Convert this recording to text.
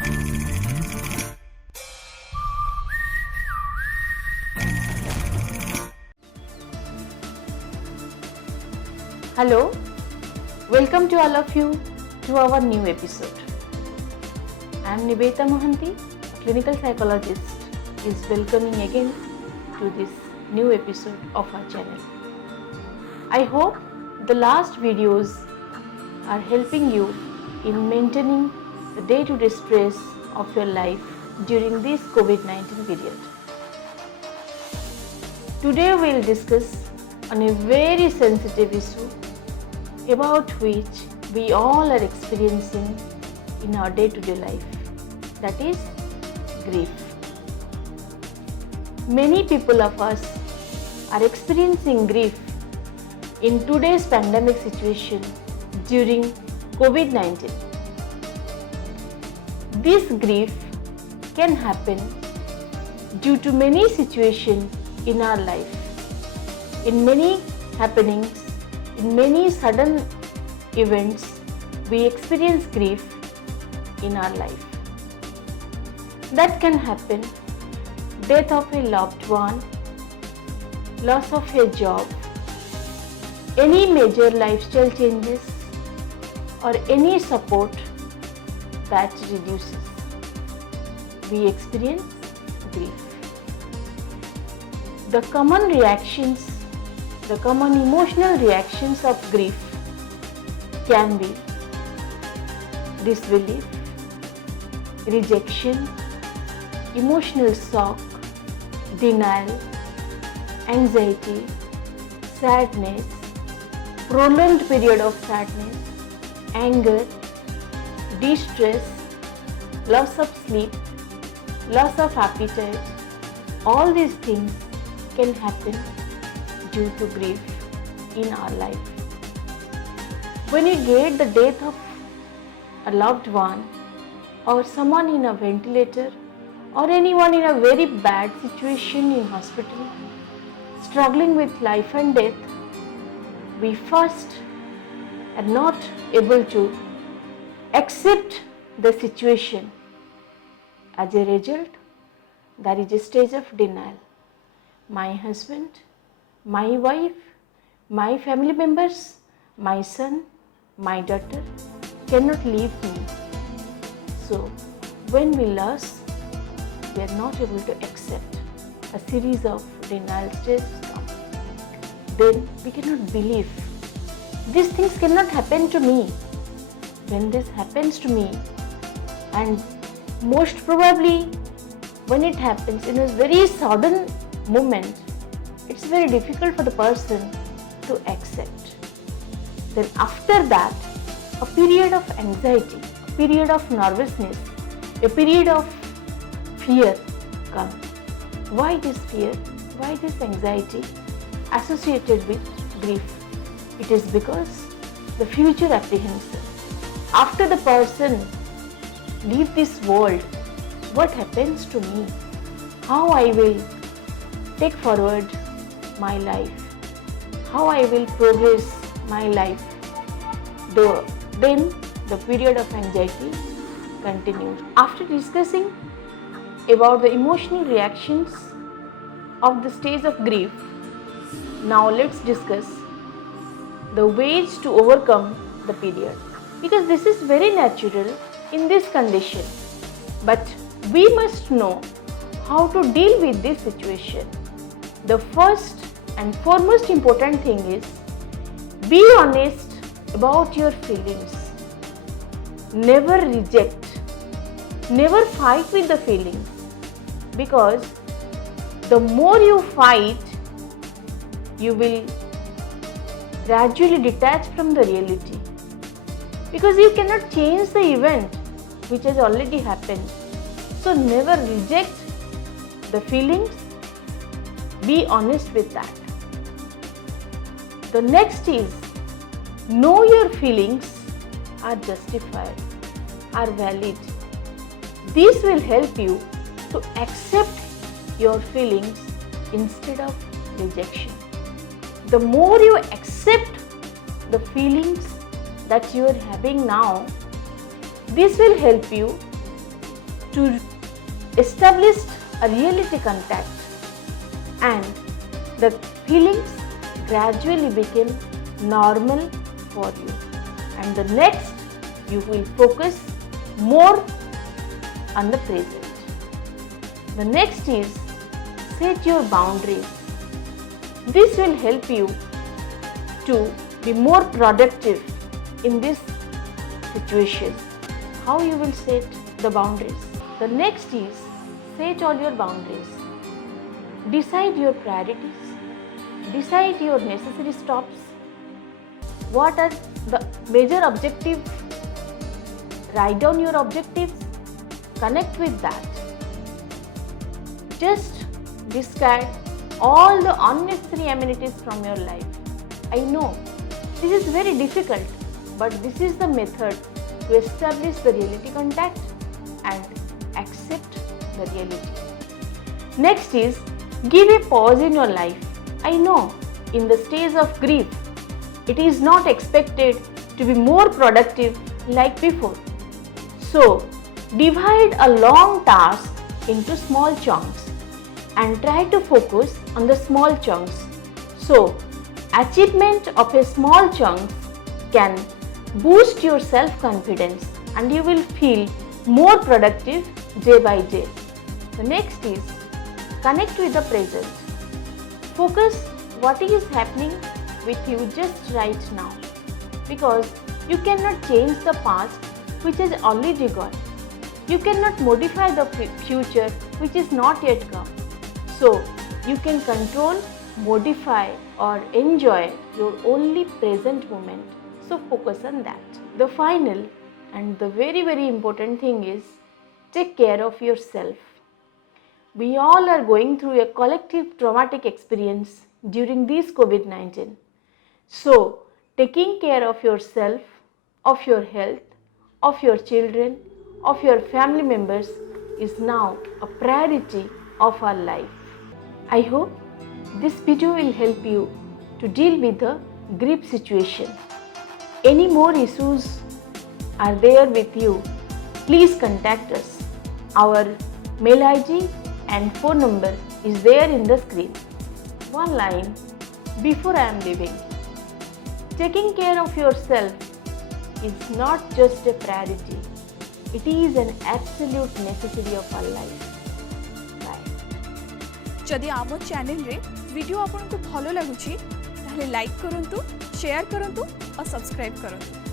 Hello, welcome to all of you to our new episode. I am Nivedita Mohanty, a clinical psychologist, is welcoming again to this new episode of our channel. I hope the last videos are helping you in maintaining the day-to-day stress of your life during this COVID-19 period. Today we will discuss on a very sensitive issue about which we all are experiencing in our day-to-day life, that is grief. Many people of us are experiencing grief in today's pandemic situation during COVID-19. This grief can happen due to many situations in our life, in many happenings, in many sudden events, we experience grief in our life. That can happen: death of a loved one, loss of a job, any major lifestyle changes, or any support that reduces. We experience grief. The common reactions, the common emotional reactions of grief can be disbelief, rejection, emotional shock, denial, anxiety, sadness, prolonged period of sadness, anger, distress, loss of sleep, loss of appetite. All these things can happen due to grief in our life. When you get the death of a loved one, or someone in a ventilator, or anyone in a very bad situation in hospital, struggling with life and death, we first are not able to accept the situation. As a result, there is a stage of denial. My husband, my wife, my family members, my son, my daughter cannot leave me. So when we lose, we are not able to accept. A series of denial stages come. Then we cannot believe. These things cannot happen to me. When this happens to me, and most probably when it happens in a very sudden moment, it's very difficult for the person to accept. Then after that, a period of anxiety, a period of nervousness, a period of fear comes. Why this fear? Why this anxiety associated with grief? It is because the future apprehension. After the person leave this world, what happens to me? How I will take forward my life? How I will progress my life? Then the period of anxiety continues. After discussing about the emotional reactions of the stage of grief, now let's discuss the ways to overcome the period. Because this is very natural in this condition, but we must know how to deal with this situation. The first and foremost important thing is be honest about your feelings. Never reject, never fight with the feelings, because the more you fight, you will gradually detach from the reality, because you cannot change the event which has already happened. So never reject the feelings, be honest with that. The next is know your feelings are justified, are valid. This will help you to accept your feelings instead of rejection. The more you accept the feelings that you are having now, this will help you to establish a reality contact, and the feelings gradually became normal for you. And the next, you will focus more on the present. The next is set your boundaries. This will help you to be more productive in this situation. How you will set the boundaries? The next is set all your boundaries. Decide your priorities. Decide your necessary stops. What are the major objectives? Write down your objectives. Connect with that. Just discard all the unnecessary amenities from your life. I know this is very difficult, but this is the method to establish the reality contact and accept the reality. Next is give a pause in your life. I know in the stage of grief, it is not expected to be more productive like before. So, divide a long task into small chunks and try to focus on the small chunks. So, achievement of a small chunk can boost your self-confidence and you will feel more productive day by day. The next is connect with the present. Focus what is happening with you just right now, because you cannot change the past which has already gone. You cannot modify the future which is not yet come. So you can control, modify or enjoy your only present moment. So focus on that. The final and the very important thing is take care of yourself. We all are going through a collective traumatic experience during this COVID-19. So taking care of yourself, of your health, of your children, of your family members is now a priority of our life. I hope this video will help you to deal with the grief situation. Any more issues are there with you, please contact us. Our mail ID and phone number is there in the screen. One line before I am leaving. Taking care of yourself is not just a priority, it is an absolute necessity of our life. जदि आम channel रे video आपन को भलो लागुची ताले like करंतु, share करंतु और सब्सक्राइब करंतु।